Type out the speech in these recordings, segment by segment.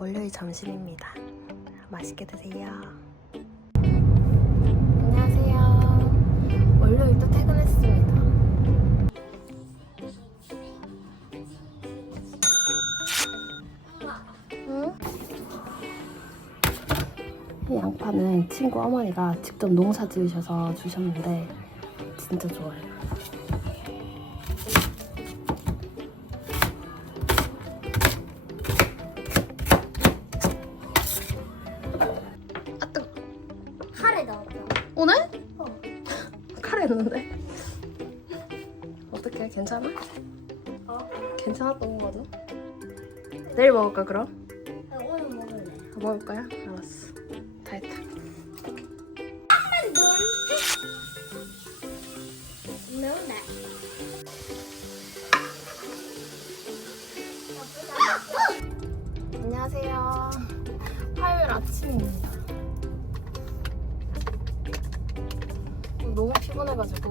월요일 점심입니다. 맛있게 드세요. 안녕하세요. 월요일 또 퇴근했습니다. 응? 이 양파는 친구 어머니가 직접 농사 지으셔서 주셨는데 진짜 좋아요. 오늘? 어. 카레 했는데. 어떻게 괜찮아? 어? 괜찮았던 거죠? 내일 먹을까 그럼? 나 오늘 먹을래. 다 먹을 거야? 피곤해가지고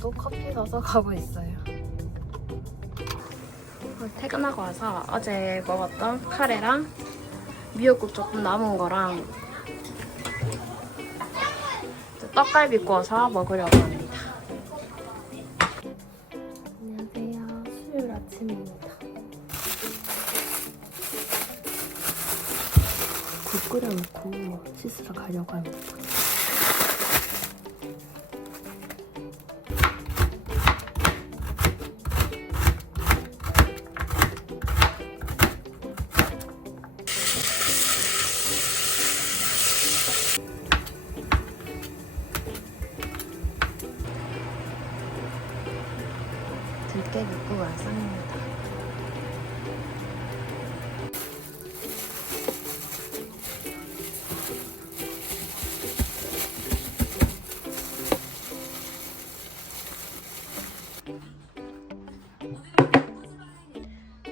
또 커피 사서 가고 있어요. 퇴근하고 와서 어제 먹었던 카레랑 미역국 조금 남은 거랑 떡갈비 구워서 먹으려고 합니다. 안녕하세요. 수요일 아침입니다. 국 끓여놓고 씻으러 가려고 합니다.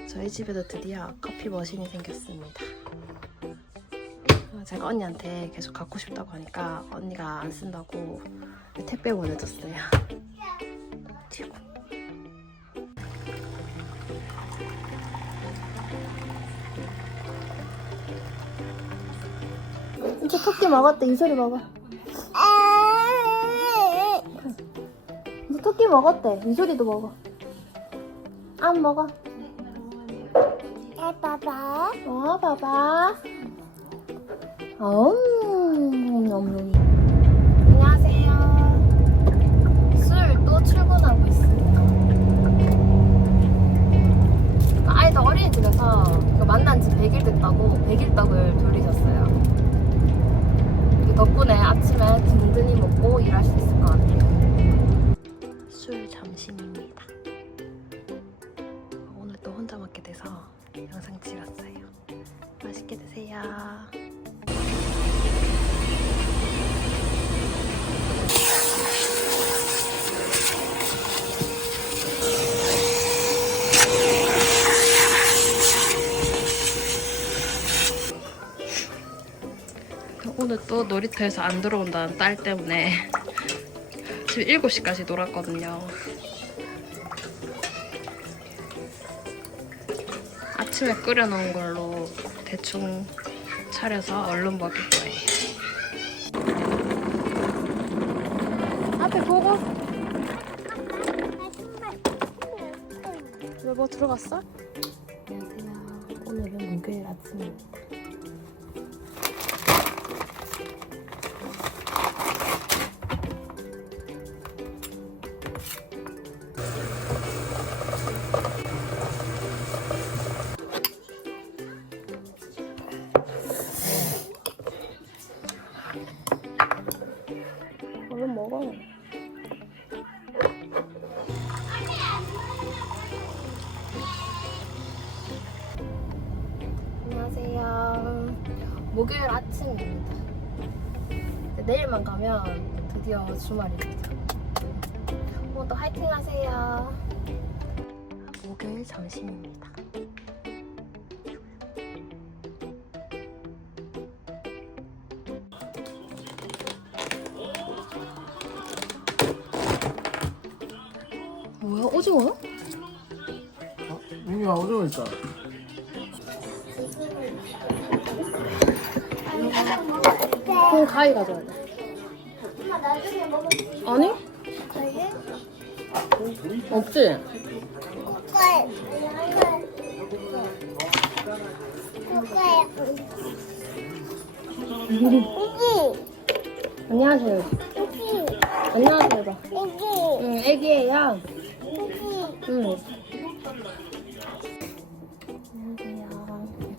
저희 집에도 드디어 커피 머신이 생겼습니다. 어, 제가 언니한테 계속 갖고 싶다고 하니까 언니가 안 쓴다고 택배 보내줬어요. 최고. 이제 토끼 먹었대. 이소리 먹어. 토끼 먹었대. 이소리도 먹어. 안 먹어. 봐봐. 어, 봐봐. 음, 너무 안녕하세요. 술 또 출근하고 있습니다. 아이들 어린이집에서 그 만난 지 100일 됐다고 100일 떡을 돌리셨어요. 그 덕분에 아침에 든든히 먹고 일할 수 있을 것 같아요. 술 점심입니다. 오늘 또 혼자 먹게 돼서 영상 찍었어요. 맛있게 드세요. 오늘 또 놀이터에서 안 들어온다는 딸 때문에 지금 7시까지 놀았거든요. 아침에 끓여놓은 걸로 대충 차려서 얼른 먹을 거예요. 앞에 보고. 왜 뭐 들어갔어? 안녕하세요. 오늘은 목요일 아침 목요일 아침입니다. 내일만 가면 드디어 주말입니다. 오늘도 화이팅 하세요. 목요일 점심입니다. 뭐야 오징어? 민규야 오징어 있다. 그럼 가위 가져야 돼. 아니? 없지? 안녕하세요. 안녕하세요. 응, 애기예요. 응.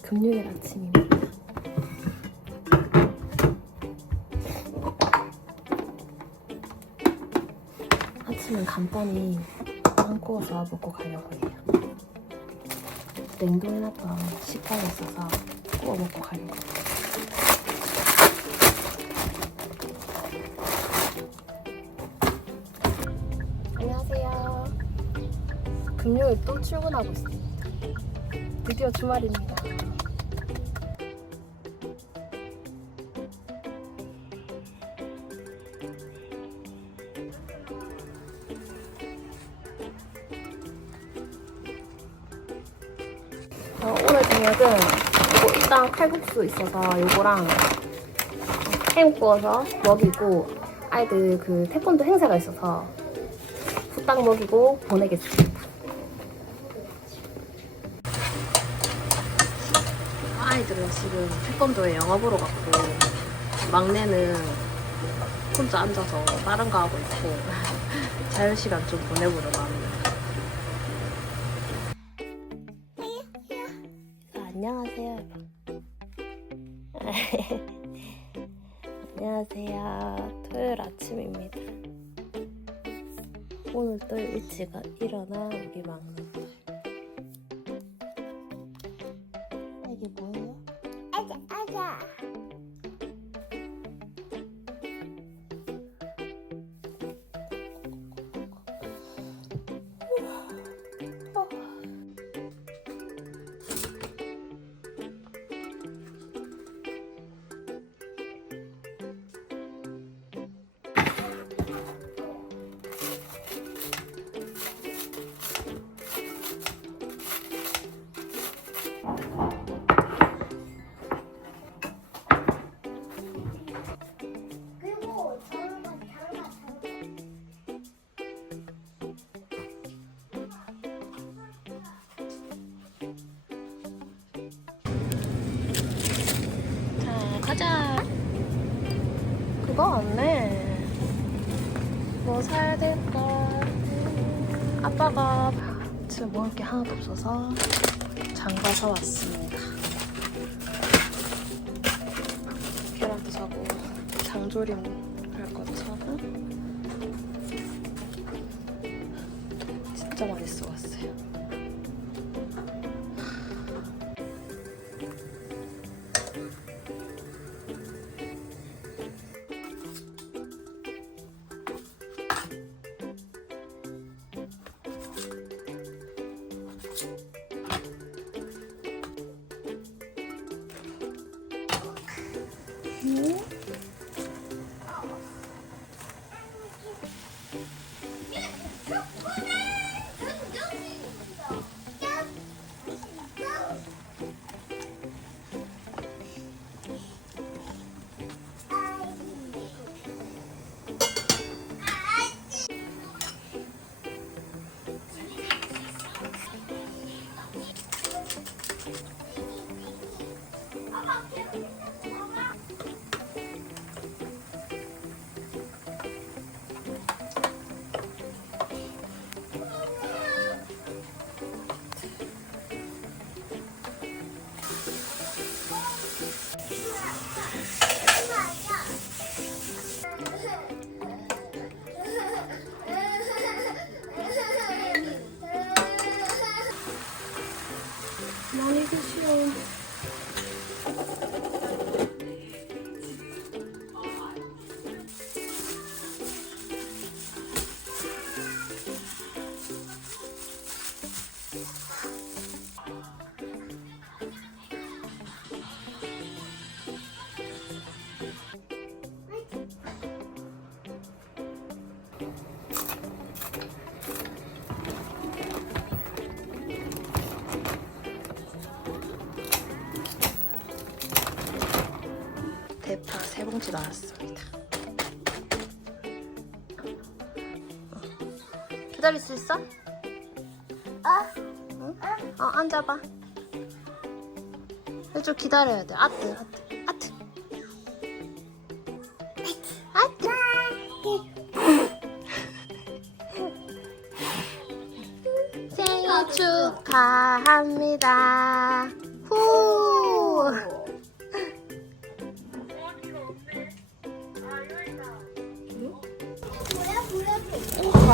금요일 아침입니다. 간단히 빵 구워서 먹고 가려고 해요. 냉동해놨던 식빵이 있어서 구워 먹고 가려고 해요. 안녕하세요. 금요일 또 출근하고 있습니다. 드디어 주말입니다. 저녁은 이거 일단 칼국수 있어서 요거랑 햄 구워서 먹이고 아이들 그 태권도 행사가 있어서 후딱 먹이고 보내겠습니다. 아이들은 지금 태권도에 영화 보러 갔고 막내는 혼자 앉아서 다른 거 하고 있고 자유 시간 좀 보내보려고 합니다. 오늘 또 일찍 일어나 우리 막내. 이게 뭐예요? 가자. 그거 없네. 뭐 사야 될까? 아빠가 지금 먹을 게 하나도 없어서 장가 사왔습니다. 계란도 사고 장조림 할 것도 사고 진짜 맛있어 왔어요. 嗯 세 봉지 나왔습니다. 기다릴 수 있어? 응? 어, 앉아봐. 좀 기다려야 돼. 아트, 아트, 아트. 아트. 생일 축하합니다. 후.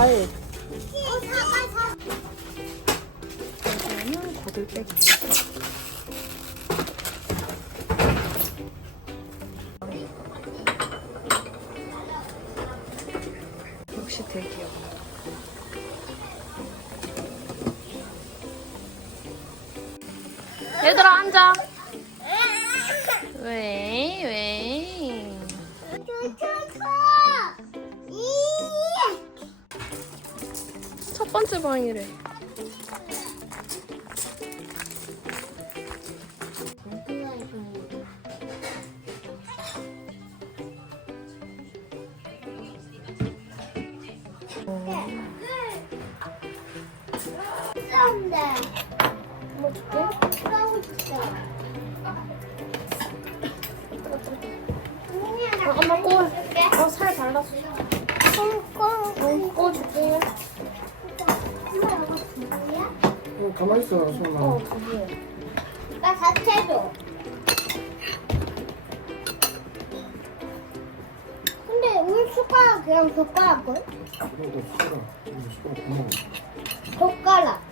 과일. 이거는 고들빼기. 역시 대기업. 얘들아 앉아. 왜? 왜? 첫 번째 방이래. 가만히 있어, 손아. 나 자체도. 근데 우리 숟가락 그냥 젓가락 걸? 이거 숟가락. 이거 숟가락 구멍. 젓가락.